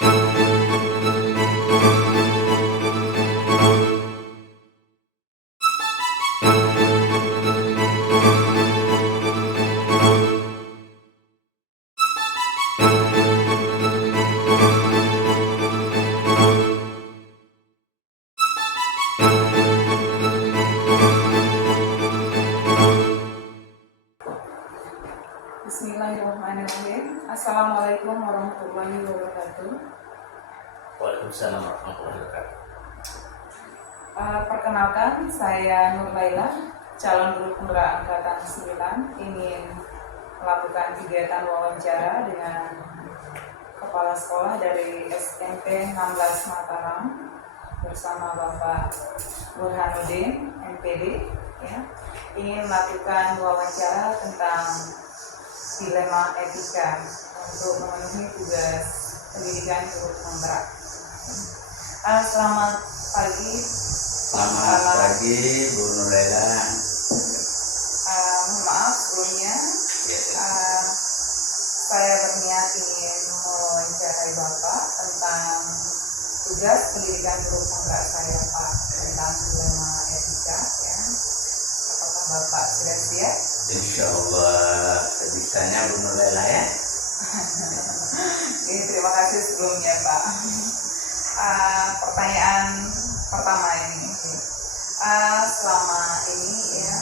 Bismillahirrahmanirrahim. Assalamualaikum warahmatullahi wabarakatuh. Waalaikumsalam warahmatullahi wabarakatuh. Perkenalkan, saya Nur Laila, calon guru penggerak angkatan 9, ingin melakukan kegiatan wawancara dengan kepala sekolah dari SMP 16 Mataram bersama Bapak Burhanuddin, MPD, ya. Ingin melakukan wawancara tentang dilema etika untuk memenuhi tugas pendidikan guru penggerak. Selamat pagi. Selamat pagi Bu Nurlela. Mohon maaf sebelumnya, saya berniat ingin mewawancarai Bapak tentang tugas pendidikan guru penggerak saya, Pak, tentang dilema etika, ya. Apakah Bapak sudah siap? Insya Allah sebisanya Bu Nurlela ya. Terima kasih sebelumnya, Pak. Pertanyaan pertama ini, selama ini ya,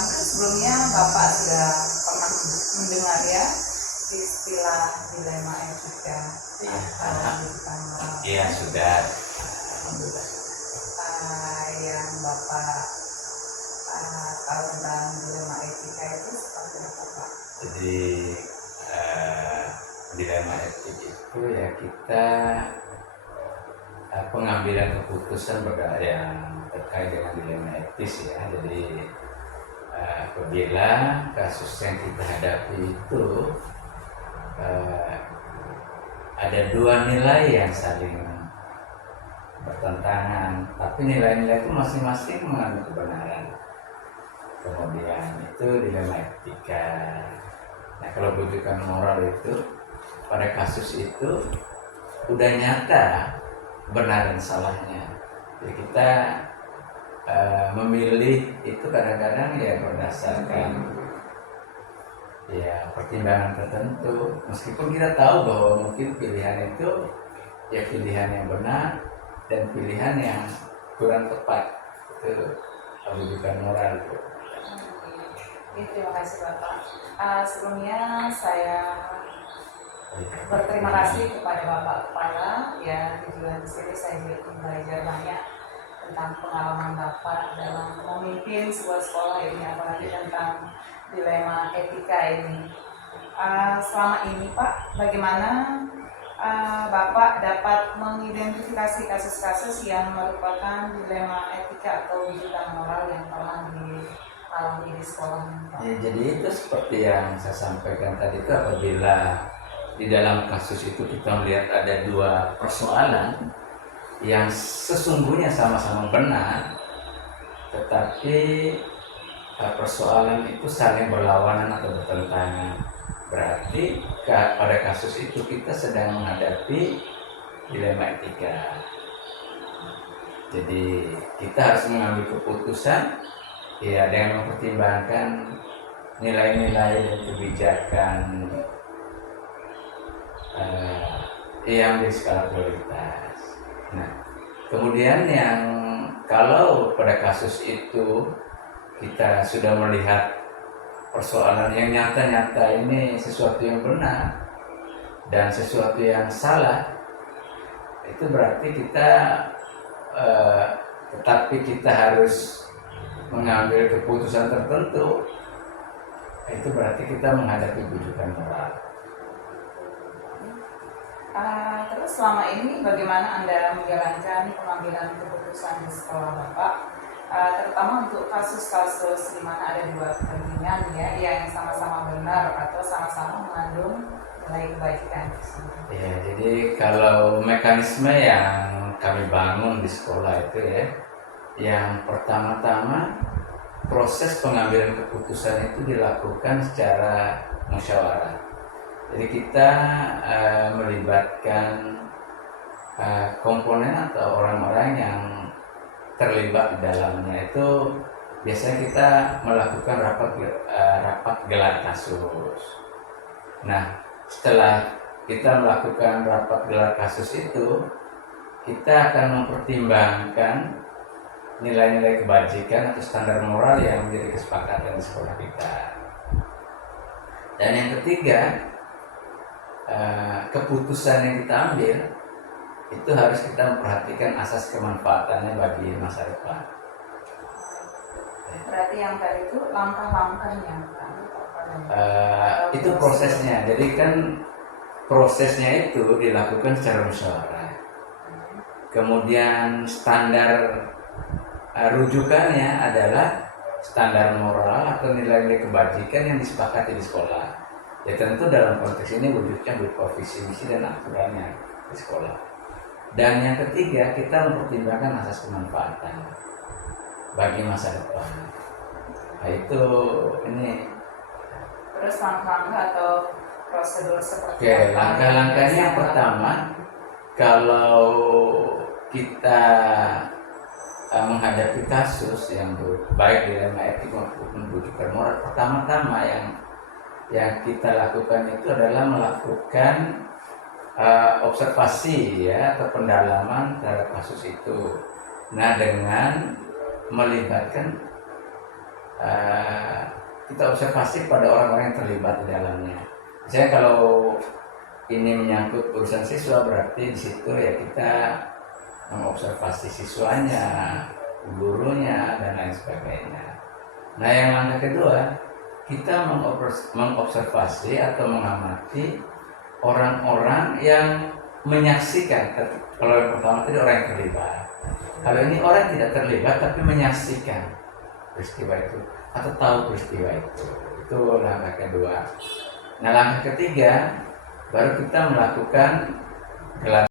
mungkin sebelumnya Bapak sudah pernah mendengar ya istilah dilema etika. Iya sudah. Alhamdulillah. Yang Bapak tahu tentang dilema etika itu seperti apa, Pak? Jadi dilema etik itu ya kita pengambilan keputusan yang terkait dengan dilema etis ya. Jadi apabila kasus yang kita hadapi itu ada dua nilai yang saling bertentangan, tapi nilai-nilai itu masing-masing mengandung kebenaran. Kemudian itu dilema etika. Nah, kalau rujukan moral itu pada kasus itu udah nyata benar dan salahnya. Jadi kita memilih itu kadang-kadang ya berdasarkan ya pertimbangan tertentu, meskipun kita tahu bahwa mungkin pilihan itu ya pilihan yang benar dan pilihan yang kurang tepat. Itu rujukan moral itu. Terima kasih Bapak. Sebelumnya saya berterima kasih kepada Bapak Kepala ya, tujuan di sini saya belajar banyak tentang pengalaman Bapak dalam memimpin sebuah sekolah ini, apalagi tentang dilema etika ini. Selama ini Pak, bagaimana Bapak dapat mengidentifikasi kasus-kasus yang merupakan dilema etika atau wujudan moral yang pernah dialami di sekolah ini, Pak? Ya, jadi itu seperti yang saya sampaikan tadi, itu apabila di dalam kasus itu kita melihat ada dua persoalan yang sesungguhnya sama-sama benar, tetapi persoalan itu saling berlawanan atau bertentangan, berarti pada kasus itu kita sedang menghadapi dilema etika. Jadi kita harus mengambil keputusan ya dengan mempertimbangkan nilai-nilai dan kebijakan yang di skala prioritas. Nah, kemudian yang kalau pada kasus itu kita sudah melihat persoalan yang nyata-nyata ini sesuatu yang benar dan sesuatu yang salah, itu berarti kita tetapi kita harus mengambil keputusan tertentu, itu berarti kita menghadapi wujudan moral. Terus selama ini bagaimana Anda menjalankan pengambilan keputusan di sekolah Bapak, terutama untuk kasus-kasus di mana ada dua kepentingan ya, yang sama-sama benar atau sama-sama mengandung nilai kebaikan? Ya, jadi kalau mekanisme yang kami bangun di sekolah itu ya, yang pertama-tama proses pengambilan keputusan itu dilakukan secara musyawarah. Jadi kita melibatkan komponen atau orang-orang yang terlibat di dalamnya itu biasanya kita melakukan rapat gelar kasus. Nah, setelah kita melakukan rapat gelar kasus itu, kita akan mempertimbangkan nilai-nilai kebajikan atau standar moral yang menjadi kesepakatan di sekolah kita. Dan yang ketiga, keputusan yang kita ambil itu harus kita memperhatikan asas kemanfaatannya bagi masa depan. Berarti yang tadi itu langkah-langkahnya kan? Itu prosesnya. Jadi kan prosesnya itu dilakukan secara musyawarah. Kemudian standar rujukannya adalah standar moral atau nilai-nilai kebajikan yang disepakati di sekolah. Ya tentu dalam konteks ini wujudnya berupa visi misi dan aturannya di sekolah. Dan yang ketiga, kita mempertimbangkan asas kemanfaatan bagi masa depan. Nah itu ini. Terus langkah-langkah atau prosedur seperti Oke, langkah-langkahnya yang pertama, kalau kita menghadapi kasus yang baik dilema etik maupun rujukan moral, pertama-tama yang kita lakukan itu adalah melakukan observasi ya atau pendalaman terhadap kasus itu. Nah, dengan melibatkan kita observasi pada orang-orang yang terlibat di dalamnya. Misalnya kalau ini menyangkut urusan siswa, berarti di situ ya kita mengobservasi siswanya, gurunya, dan lain sebagainya. Nah, yang langkah kedua, kita mengobservasi atau mengamati orang-orang yang menyaksikan. Kalau yang pertama tadi orang yang terlibat. Kalau ini orang tidak terlibat tapi menyaksikan peristiwa itu atau tahu peristiwa itu. Itu langkah kedua. Nah, langkah ketiga baru kita melakukan gelar